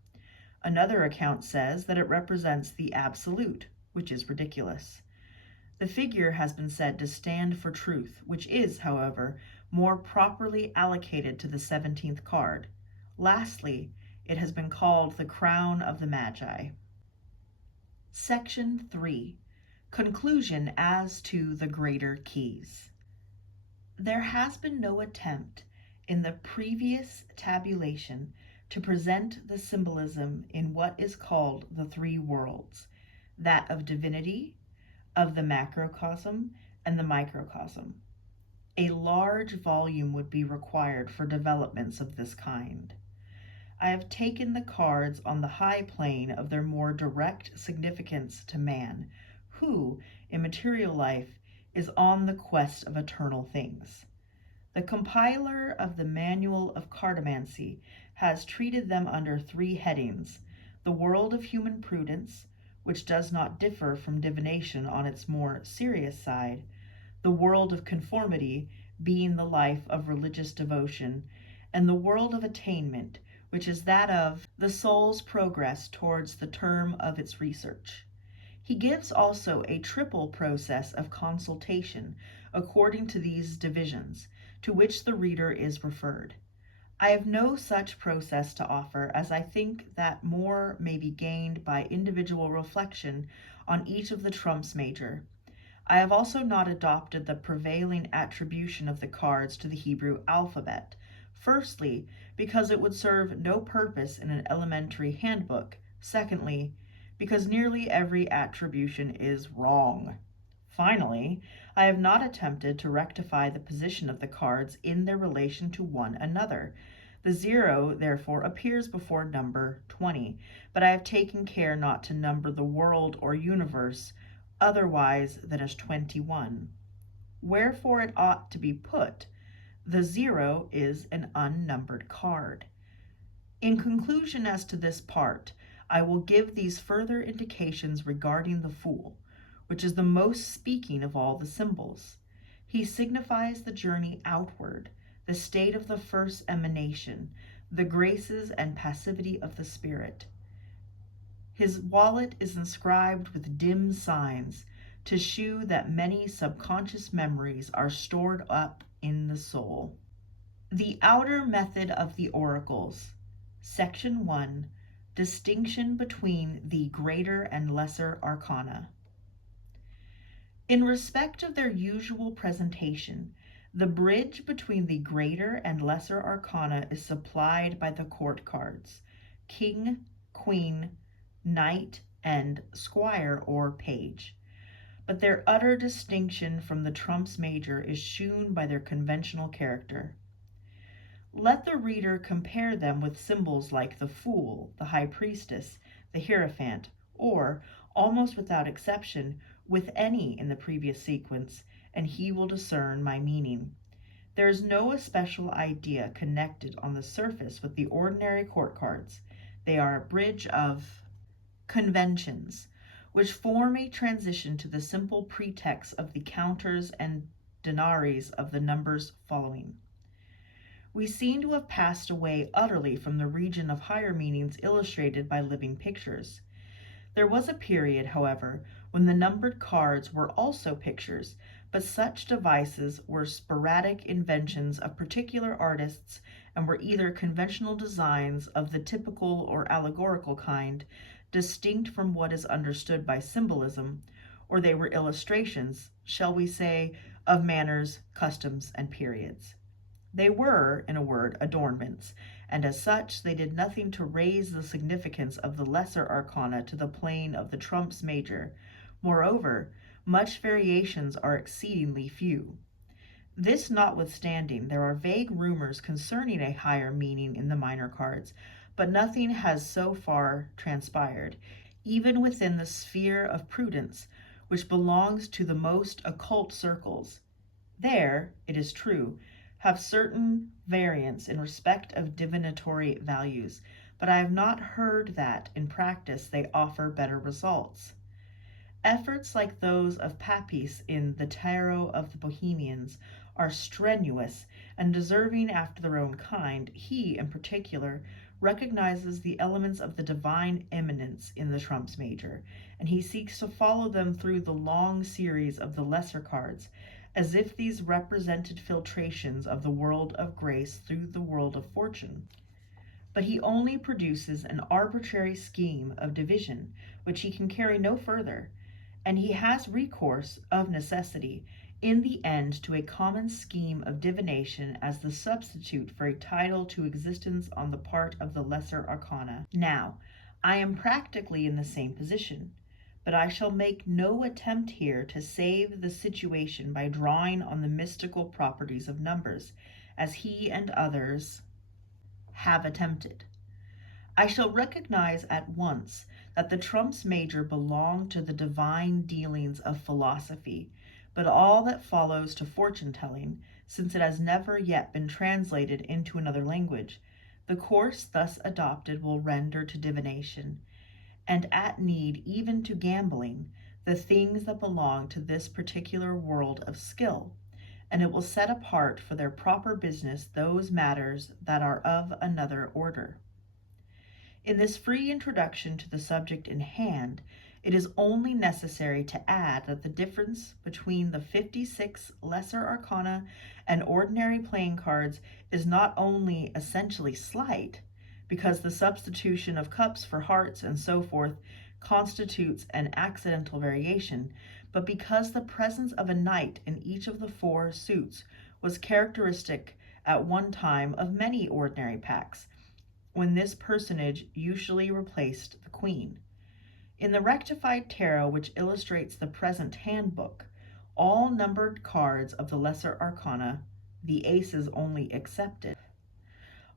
Another account says that it represents the absolute, which is ridiculous. The figure has been said to stand for truth, which is, however, more properly allocated to the 17th card. Lastly, it has been called the Crown of the Magi. Section 3. Conclusion as to the greater keys. There has been no attempt in the previous tabulation to present the symbolism in what is called the three worlds, that of divinity, of the macrocosm, and the microcosm. A large volume would be required for developments of this kind. I have taken the cards on the high plane of their more direct significance to man, who, in material life, is on the quest of eternal things. The compiler of the Manual of Cartomancy has treated them under three headings: the world of human prudence, which does not differ from divination on its more serious side, the world of conformity, being the life of religious devotion, and the world of attainment, which is that of the soul's progress towards the term of its research. He gives also a triple process of consultation according to these divisions, to which the reader is referred. I have no such process to offer, as I think that more may be gained by individual reflection on each of the trumps major. I have also not adopted the prevailing attribution of the cards to the Hebrew alphabet, firstly, because it would serve no purpose in an elementary handbook, secondly, because nearly every attribution is wrong. Finally, I have not attempted to rectify the position of the cards in their relation to one another. The 0, therefore, appears before number 20, but I have taken care not to number the world or universe otherwise than as 21. Wherefore it ought to be put, the 0 is an unnumbered card. In conclusion as to this part, I will give these further indications regarding the Fool, which is the most speaking of all the symbols. He signifies the journey outward, the state of the first emanation, the graces and passivity of the spirit. His wallet is inscribed with dim signs to shew that many subconscious memories are stored up in the soul. The outer method of the oracles. Section 1. Distinction between the greater and lesser arcana. In respect of their usual presentation, the bridge between the greater and lesser arcana is supplied by the court cards, king, queen, knight, and squire or page. But their utter distinction from the trumps major is shewn by their conventional character. Let the reader compare them with symbols like the Fool, the High Priestess, the Hierophant, or, almost without exception, with any in the previous sequence, and he will discern my meaning. There is no especial idea connected on the surface with the ordinary court cards. They are a bridge of conventions, which form a transition to the simple pretext of the counters and denaries of the numbers following. We seem to have passed away utterly from the region of higher meanings illustrated by living pictures. There was a period, however, when the numbered cards were also pictures, but such devices were sporadic inventions of particular artists and were either conventional designs of the typical or allegorical kind, distinct from what is understood by symbolism, or they were illustrations, shall we say, of manners, customs, and periods. They were, in a word, adornments, and as such they did nothing to raise the significance of the lesser arcana to the plane of the trumps major. Moreover, much variations are exceedingly few. This notwithstanding, there are vague rumors concerning a higher meaning in the minor cards, but nothing has so far transpired, even within the sphere of prudence, which belongs to the most occult circles. There, it is true, have certain variants in respect of divinatory values, but I have not heard that, in practice, they offer better results. Efforts like those of Papis in The Tarot of the Bohemians are strenuous and deserving after their own kind. He, in particular, recognizes the elements of the divine immanence in the trumps major, and he seeks to follow them through the long series of the lesser cards, as if these represented filtrations of the world of grace through the world of fortune. But he only produces an arbitrary scheme of division, which he can carry no further, and he has recourse, of necessity, in the end to a common scheme of divination as the substitute for a title to existence on the part of the lesser arcana. Now, I am practically in the same position, but I shall make no attempt here to save the situation by drawing on the mystical properties of numbers, as he and others have attempted. I shall recognize at once that the trumps major belong to the divine dealings of philosophy, but all that follows to fortune-telling, since it has never yet been translated into another language, the course thus adopted will render to divination, and at need even to gambling, the things that belong to this particular world of skill, and it will set apart for their proper business those matters that are of another order. In this free introduction to the subject in hand, it is only necessary to add that the difference between the 56 lesser arcana and ordinary playing cards is not only essentially slight, because the substitution of cups for hearts and so forth constitutes an accidental variation, but because the presence of a knight in each of the 4 suits was characteristic at one time of many ordinary packs, when this personage usually replaced the queen. In the rectified tarot which illustrates the present handbook, all numbered cards of the lesser arcana, the aces only excepted,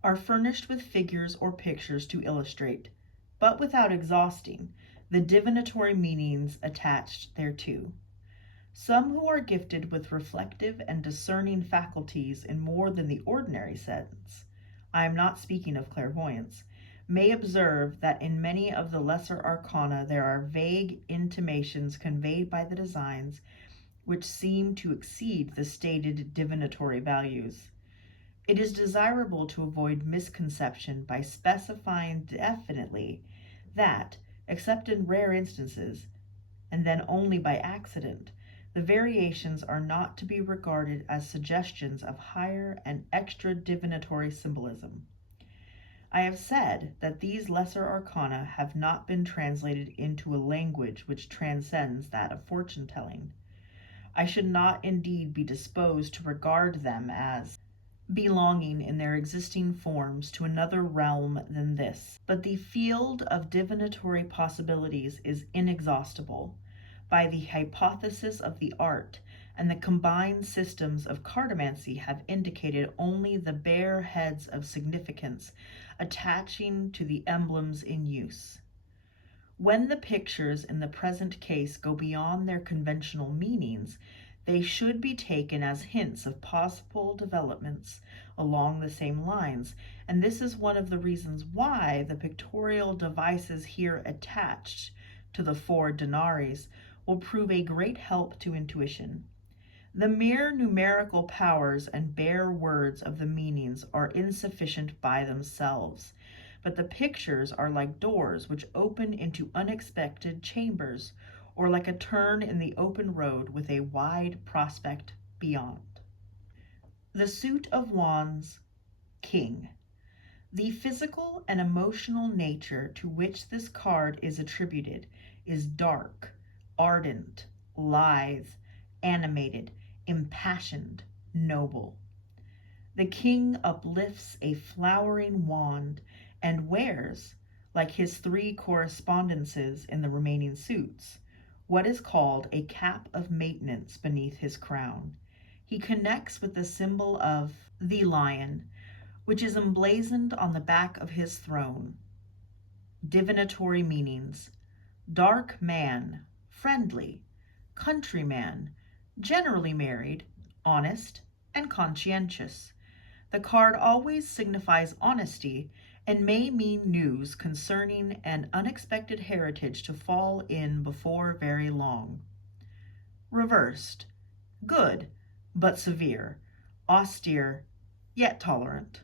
are furnished with figures or pictures to illustrate, but without exhausting, the divinatory meanings attached thereto. Some who are gifted with reflective and discerning faculties in more than the ordinary sense, I am not speaking of clairvoyance, may observe that in many of the lesser arcana there are vague intimations conveyed by the designs which seem to exceed the stated divinatory values. It is desirable to avoid misconception by specifying definitely that, except in rare instances, and then only by accident, the variations are not to be regarded as suggestions of higher and extra divinatory symbolism. I have said that these lesser arcana have not been translated into a language which transcends that of fortune-telling. I should not indeed be disposed to regard them as belonging in their existing forms to another realm than this, but the field of divinatory possibilities is inexhaustible. By the hypothesis of the art, and the combined systems of cartomancy have indicated only the bare heads of significance attaching to the emblems in use. When the pictures in the present case go beyond their conventional meanings, they should be taken as hints of possible developments along the same lines, and this is one of the reasons why the pictorial devices here attached to the 4 denaries will prove a great help to intuition. The mere numerical powers and bare words of the meanings are insufficient by themselves, but the pictures are like doors which open into unexpected chambers, or like a turn in the open road with a wide prospect beyond. The suit of wands, King. The physical and emotional nature to which this card is attributed is dark, ardent, lithe, animated, impassioned, noble. The king uplifts a flowering wand and wears, like his 3 correspondences in the remaining suits, what is called a cap of maintenance beneath his crown. He connects with the symbol of the lion, which is emblazoned on the back of his throne. Divinatory meanings: dark man, friendly, countryman, generally married, honest, and conscientious, The card always signifies honesty and may mean news concerning an unexpected heritage to fall in before very long. Reversed. Good, but severe, austere, yet tolerant.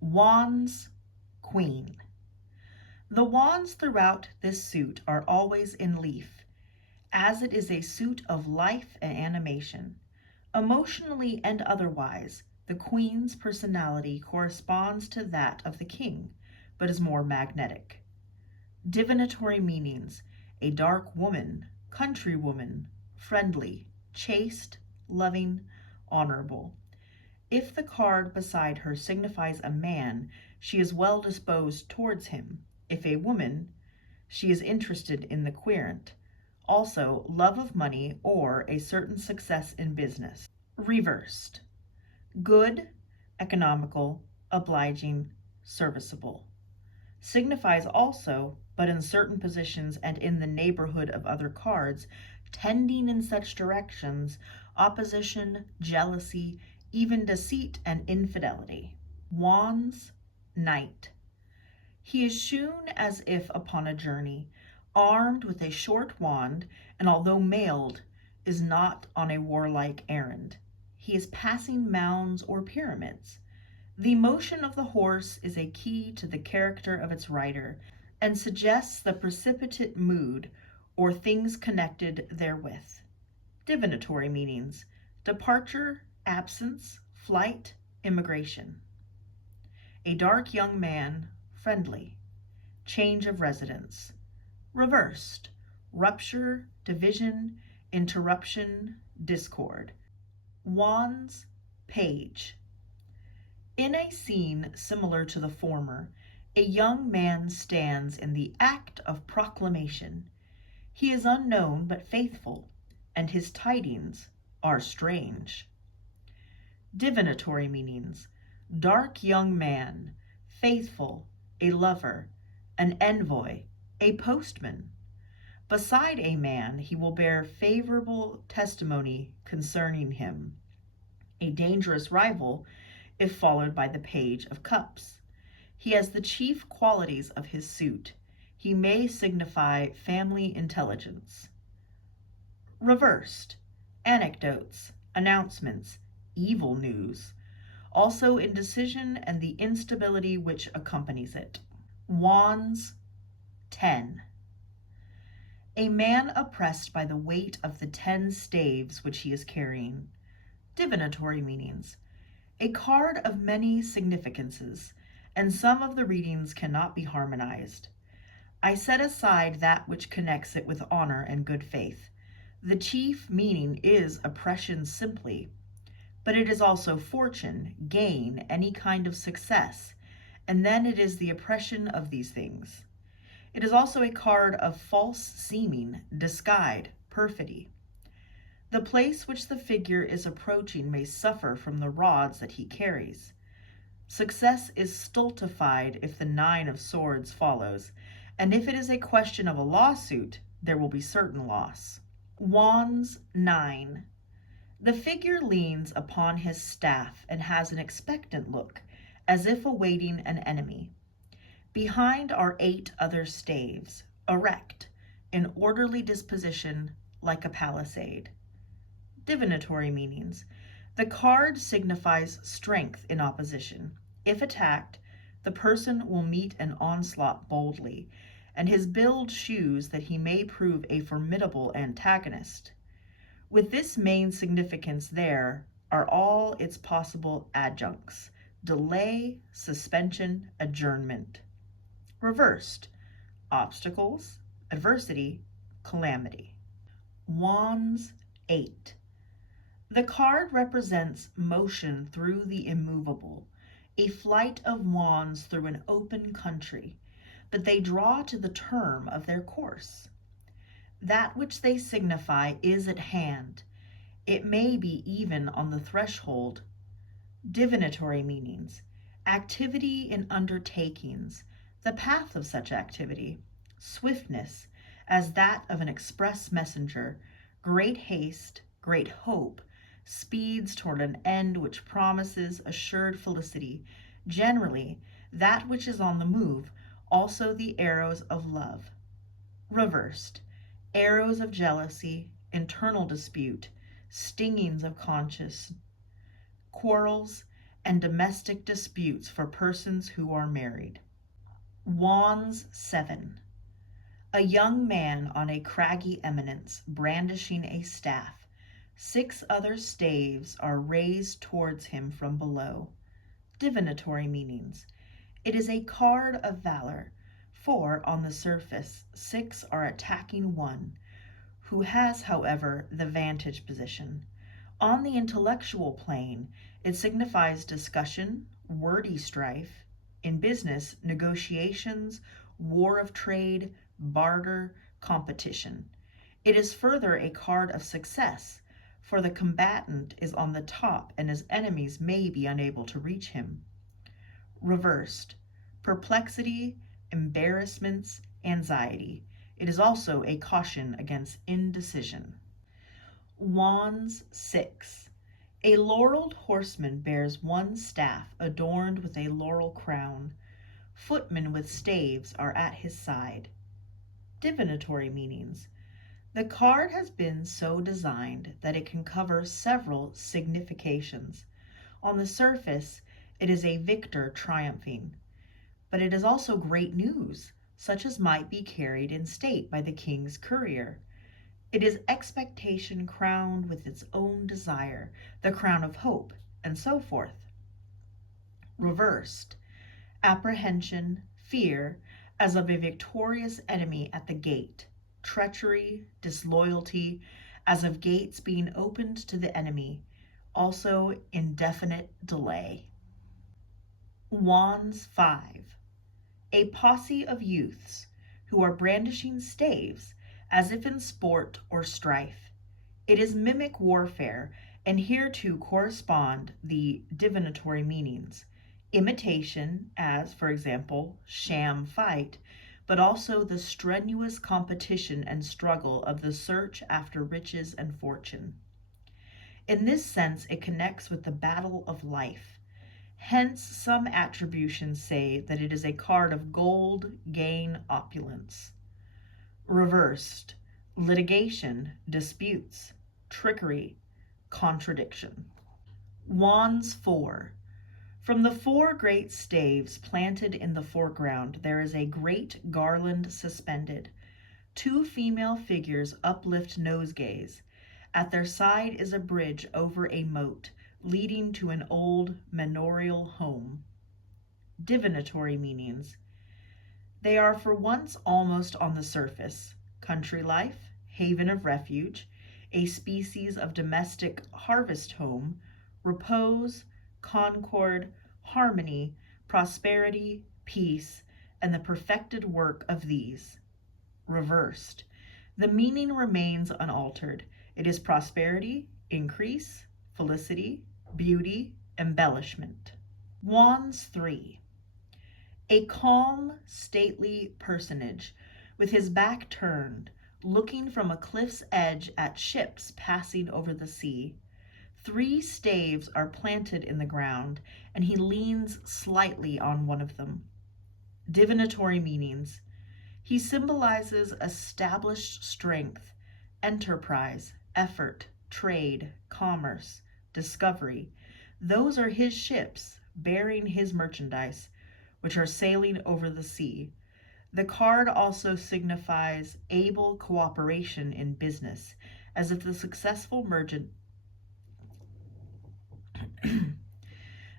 Wands, Queen. The wands throughout this suit are always in leaf, as it is a suit of life and animation. Emotionally and otherwise, the Queen's personality corresponds to that of the King, but is more magnetic. Divinatory meanings: a dark woman, countrywoman, friendly, chaste, loving, honorable. If the card beside her signifies a man, she is well disposed towards him. If a woman, she is interested in the querent. Also, love of money or a certain success in business. Reversed. Good, economical, obliging, serviceable. Signifies also, but in certain positions and in the neighborhood of other cards, tending in such directions, opposition, jealousy, even deceit and infidelity. Wands, Knight. He is shewn as if upon a journey, armed with a short wand, and although mailed, is not on a warlike errand. He is passing mounds or pyramids. The motion of the horse is a key to the character of its rider, and suggests the precipitate mood or things connected therewith. Divinatory meanings: departure, absence, flight, immigration. A dark young man, friendly. Change of residence. Reversed: rupture, division, interruption, discord. Wands, Page. In a scene similar to the former, a young man stands in the act of proclamation. He is unknown but faithful, and his tidings are strange. Divinatory meanings: dark young man, faithful, a lover, an envoy, a postman. Beside a man, he will bear favorable testimony concerning him. A dangerous rival if followed by the Page of Cups. He has the chief qualities of his suit. He may signify family intelligence. Reversed: anecdotes, announcements, evil news. Also indecision and the instability which accompanies it. Wands, 10. A man oppressed by the weight of the 10 staves which he is carrying. Divinatory meanings: a card of many significances, and some of the readings cannot be harmonized. I set aside that which connects it with honor and good faith. The chief meaning is oppression simply, but it is also fortune, gain, any kind of success, and then it is the oppression of these things. It is also a card of false seeming, disguise, perfidy. The place which the figure is approaching may suffer from the rods that he carries. Success is stultified if the 9 of swords follows, and if it is a question of a lawsuit, there will be certain loss. Wands, 9. The figure leans upon his staff and has an expectant look, as if awaiting an enemy. Behind are 8 other staves, erect, in orderly disposition, like a palisade. Divinatory meanings: the card signifies strength in opposition. If attacked, the person will meet an onslaught boldly, and his build shews that he may prove a formidable antagonist. With this main significance there are all its possible adjuncts: delay, suspension, adjournment. Reversed: obstacles, adversity, calamity. Wands, 8. The card represents motion through the immovable, a flight of wands through an open country, but they draw to the term of their course. That which they signify is at hand. It may be even on the threshold. Divinatory meanings: activity in undertakings, the path of such activity, swiftness, as that of an express messenger, great haste, great hope, speeds toward an end which promises assured felicity, generally that which is on the move, also the arrows of love. Reversed, arrows of jealousy, internal dispute, stingings of conscience, quarrels, and domestic disputes for persons who are married. Wands 7. A young man on a craggy eminence, brandishing a staff. 6 other staves are raised towards him from below. Divinatory meanings. It is a card of valor, for on the surface 6 are attacking one, who has, however, the vantage position. On the intellectual plane, it signifies discussion, wordy strife. In business, negotiations, war of trade, barter, competition. It is further a card of success, for the combatant is on the top and his enemies may be unable to reach him. Reversed, perplexity, embarrassments, anxiety. It is also a caution against indecision. Wands 6. A laureled horseman bears one staff adorned with a laurel crown. Footmen with staves are at his side. Divinatory meanings. The card has been so designed that it can cover several significations. On the surface, it is a victor triumphing, but it is also great news, such as might be carried in state by the king's courier. It is expectation crowned with its own desire, the crown of hope, and so forth. Reversed, apprehension, fear, as of a victorious enemy at the gate, treachery, disloyalty, as of gates being opened to the enemy, also indefinite delay. Wands 5. A posse of youths who are brandishing staves, as if in sport or strife. It is mimic warfare, and here too correspond the divinatory meanings. Imitation, as, for example, sham fight, but also the strenuous competition and struggle of the search after riches and fortune. In this sense, it connects with the battle of life. Hence, some attributions say that it is a card of gold, gain, opulence. Reversed, litigation, disputes, trickery, contradiction. Wands 4. From the 4 great staves planted in the foreground, there is a great garland suspended. 2 female figures uplift nosegays. At their side is a bridge over a moat, leading to an old manorial home. Divinatory meanings. They are for once almost on the surface. Country life, haven of refuge, a species of domestic harvest home, repose, concord, harmony, prosperity, peace, and the perfected work of these. Reversed. The meaning remains unaltered. It is prosperity, increase, felicity, beauty, embellishment. Wands 3. A calm, stately personage, with his back turned, looking from a cliff's edge at ships passing over the sea. 3 staves are planted in the ground, and he leans slightly on one of them. Divinatory meanings. He symbolizes established strength, enterprise, effort, trade, commerce, discovery. Those are his ships, bearing his merchandise, which are sailing over the sea. The card also signifies able cooperation in business, as if the successful merchant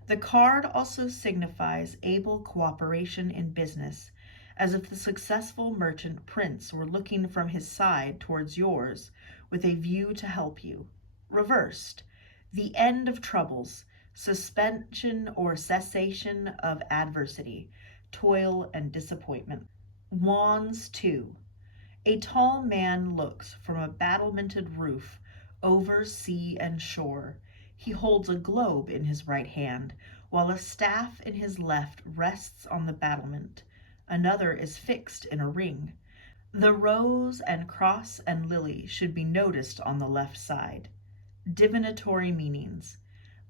The card also signifies able cooperation in business, as if the successful merchant prince were looking from his side towards yours with a view to help you. Reversed, the end of troubles, suspension or cessation of adversity, toil and disappointment. Wands 2. A tall man looks from a battlemented roof over sea and shore. He holds a globe in his right hand, while a staff in his left rests on the battlement. Another is fixed in a ring. The rose and cross and lily should be noticed on the left side. Divinatory meanings.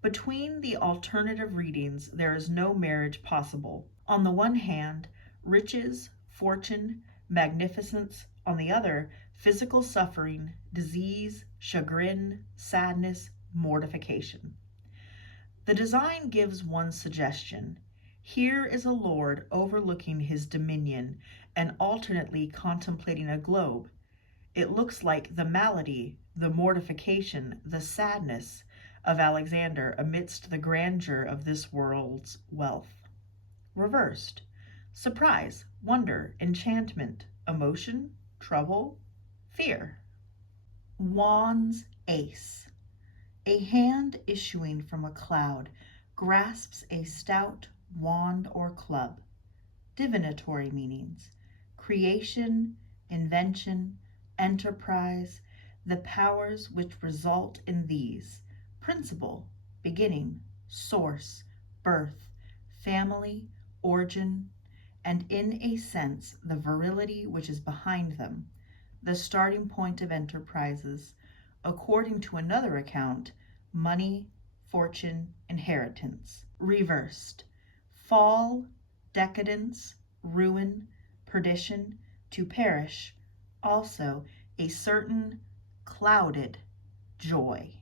Between the alternative readings, there is no marriage possible. On the one hand, riches, fortune, magnificence; on the other, physical suffering, disease, chagrin, sadness, mortification. The design gives one suggestion. Here is a lord overlooking his dominion and alternately contemplating a globe. It looks like the malady, the mortification, the sadness of Alexander amidst the grandeur of this world's wealth. Reversed. Surprise, wonder, enchantment, emotion, trouble, fear. Wands Ace. A hand issuing from a cloud grasps a stout wand or club. Divinatory meanings. Creation, invention, enterprise, the powers which result in these. Principle, beginning, source, birth, family, origin, and in a sense the virility which is behind them, the starting point of enterprises, according to another account, money, fortune, inheritance. Reversed. Fall, decadence, ruin, perdition, to perish, also a certain clouded joy.